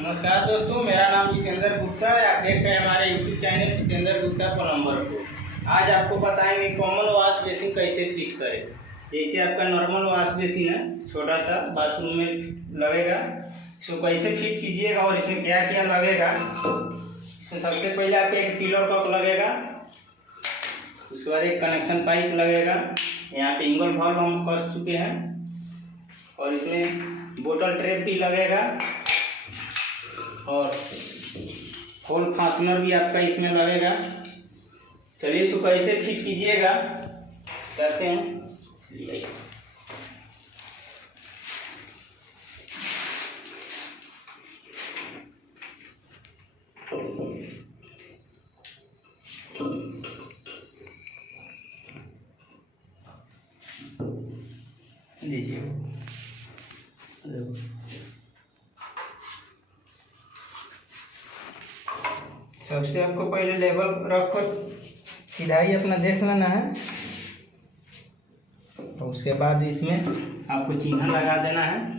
नमस्कार दोस्तों, मेरा नाम जितेंद्र गुप्ता है। आप देख रहे हैं हमारे YouTube channel Jitendra Gupta plumber को। आज आपको बताएंगे कॉमन वॉश बेसिंग कैसे फिट करें। जैसे आपका नॉर्मल वॉश बेसिंग है, छोटा सा बाथरूम में लगेगा, इसको कैसे फिट कीजिएगा और इसमें क्या क्या लगेगा। इसमें सबसे पहले आपको एक पिलर कॉक लगेगा, उसके बाद एक कनेक्शन पाइप लगेगा। यहाँ पे इंगल वाल्व हम कस चुके हैं और इसमें बोतल ट्रैप भी लगेगा और होल फास्टनर भी आपका इसमें लगेगा। चलिए इसको कैसे फिट कीजिएगा करते हैं। दीजिए सबसे आपको पहले लेवल रखकर सीधाई अपना देख लेना है और उसके बाद इसमें आपको चिन्ह लगा देना है।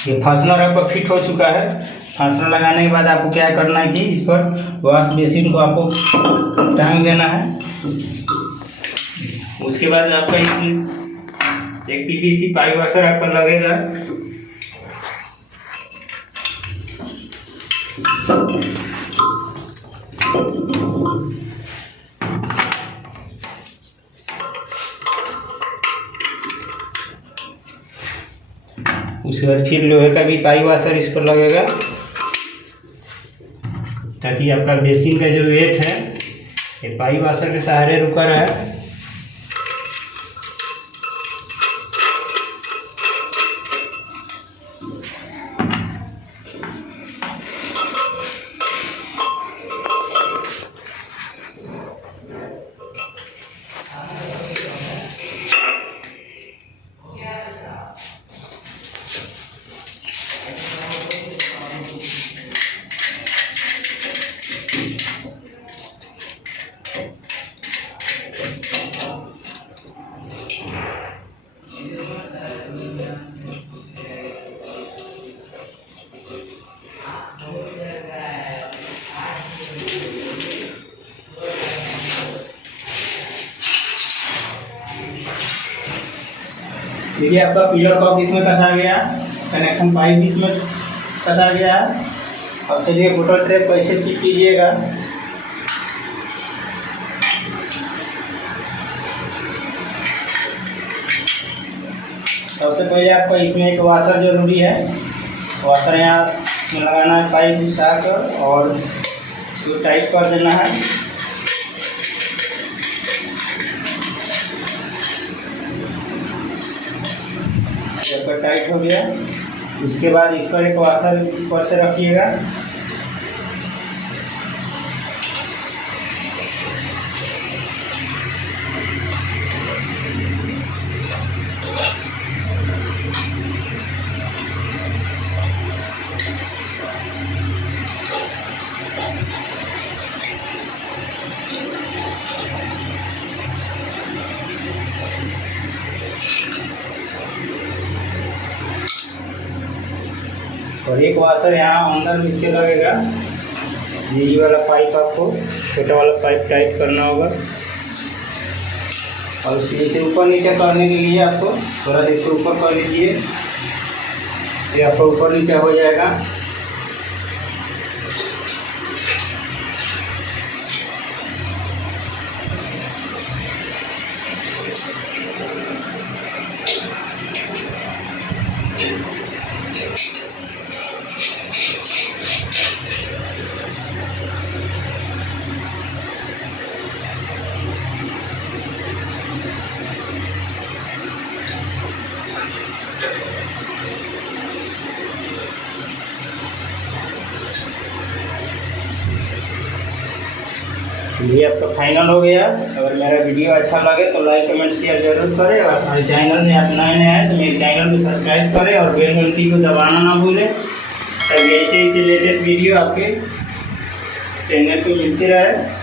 ये फास्टनर आपका फिट हो चुका है। फास्टनर लगाने के बाद आपको क्या करना है कि इस पर वॉश बेसिन को आपको टांग देना है। उसके बाद आपका इसमें एक पीवीसी पाइप वॉशर आपका लगेगा। उसके बाद फिर लोहे का भी पाइप वॉशर इस पर लगेगा ताकि आपका बेसिन का जो वेट है ये पाइप वॉशर के सहारे रुका रहे। देखिए आपका पिलर कॉक इसमें कसा गया, कनेक्शन पाइप इसमें कसा गया। अब चलिए बोतल ट्रैप कैसे फिट कीजिएगा। सबसे पहले आपको इसमें एक वॉशर जरूरी है। वॉशर यहाँ लगाना है पाइप उठाकर और इसको टाइट कर देना है। जब टाइट हो गया उसके बाद इस पर एक वॉशर ऊपर से रखिएगा। और एक वॉशर यहाँ अंदर इसके लगेगा। ये वाला पाइप आपको छोटा वाला पाइप टाइट करना होगा और उसके नीचे ऊपर नीचे करने के लिए आपको थोड़ा सा इसको ऊपर कर लीजिए, फिर आपका ऊपर नीचे हो जाएगा। ये आपका फाइनल हो गया। अगर मेरा वीडियो अच्छा लगे तो लाइक कमेंट शेयर जरूर करें, और हमारे चैनल में आप नए हैं तो मेरे चैनल को सब्सक्राइब करें और बेल घंटी को दबाना ना भूलें, ताकि ऐसे ऐसे लेटेस्ट वीडियो आपके चैनल पे मिलते रहे।